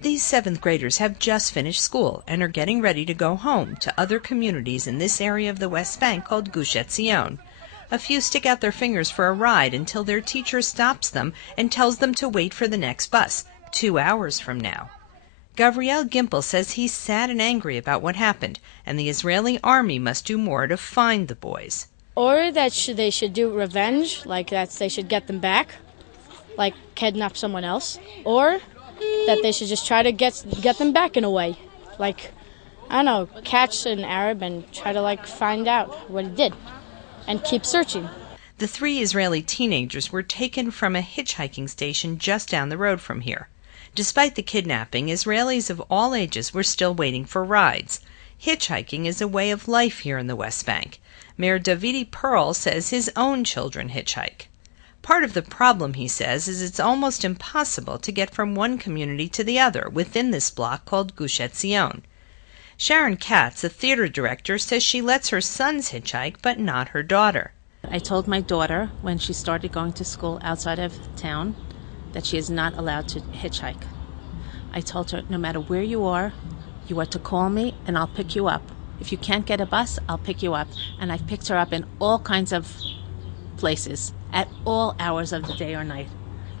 These 7th graders have just finished school and are getting ready to go home to other communities in this area of the West Bank called Gush Etzion. A few stick out their fingers for a ride until their teacher stops them and tells them to wait for the next bus, 2 hours from now. Gavriel Gimpel says he's sad and angry about what happened, and the Israeli army must do more to find the boys. Or that they should do revenge, like that they should get them back, like kidnap someone else. Or that they should just try to get them back in a way. Like, I don't know, catch an Arab and try to find out what he did and keep searching. The 3 Israeli teenagers were taken from a hitchhiking station just down the road from here. Despite the kidnapping, Israelis of all ages were still waiting for rides. Hitchhiking is a way of life here in the West Bank. Mayor Davidi Pearl says his own children hitchhike. Part of the problem, he says, is it's almost impossible to get from one community to the other within this block called Gush Etzion. Sharon Katz, a theater director, says she lets her sons hitchhike, but not her daughter. I told my daughter when she started going to school outside of town that she is not allowed to hitchhike. I told her, no matter where you are to call me and I'll pick you up. If you can't get a bus, I'll pick you up. And I've picked her up in all kinds of places at all hours of the day or night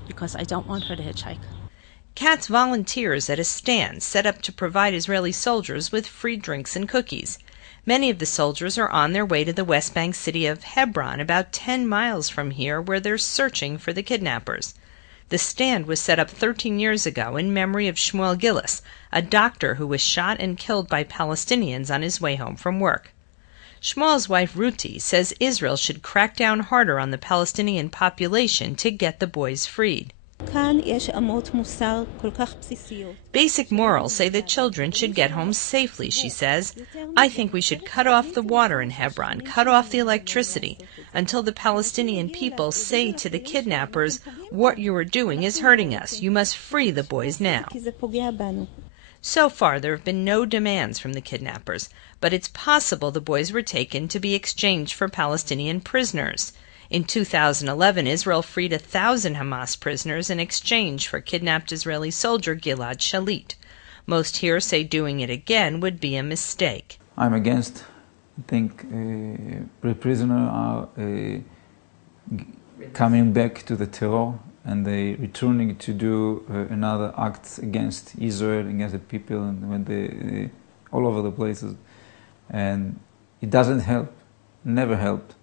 because I don't want her to hitchhike. Katz volunteers at a stand set up to provide Israeli soldiers with free drinks and cookies. Many of the soldiers are on their way to the West Bank city of Hebron, about 10 miles from here, where they're searching for the kidnappers. The stand was set up 13 years ago in memory of Shmuel Gillis, a doctor who was shot and killed by Palestinians on his way home from work. Shmuel's wife Ruti says Israel should crack down harder on the Palestinian population to get the boys freed. Basic morals say that children should get home safely, she says. I think we should cut off the water in Hebron, cut off the electricity, until the Palestinian people say to the kidnappers, what you are doing is hurting us. You must free the boys now. So far, there have been no demands from the kidnappers, but it's possible the boys were taken to be exchanged for Palestinian prisoners. In 2011, Israel freed 1,000 Hamas prisoners in exchange for kidnapped Israeli soldier Gilad Shalit. Most here say doing it again would be a mistake. I'm against. I think prisoners are coming back to the terror and they returning to do another acts against Israel, against the people, and when they all over the places. And it doesn't help, never helped.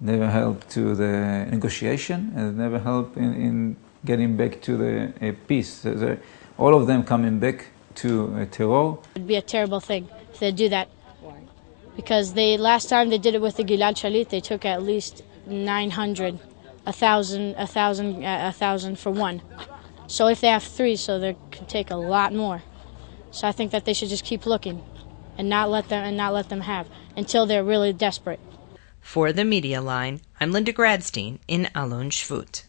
Never helped to the negotiation, and never helped in getting back to the peace. All of them coming back to terror. It would be a terrible thing if they do that. Why? Because last time they did it with the Gilad Shalit, they took at least 900, 1,000 for one. So if they have 3, so they could take a lot more. So I think that they should just keep looking, and not let them have until they're really desperate. For the Media Line, I'm Linda Gradstein in Alon Shvut.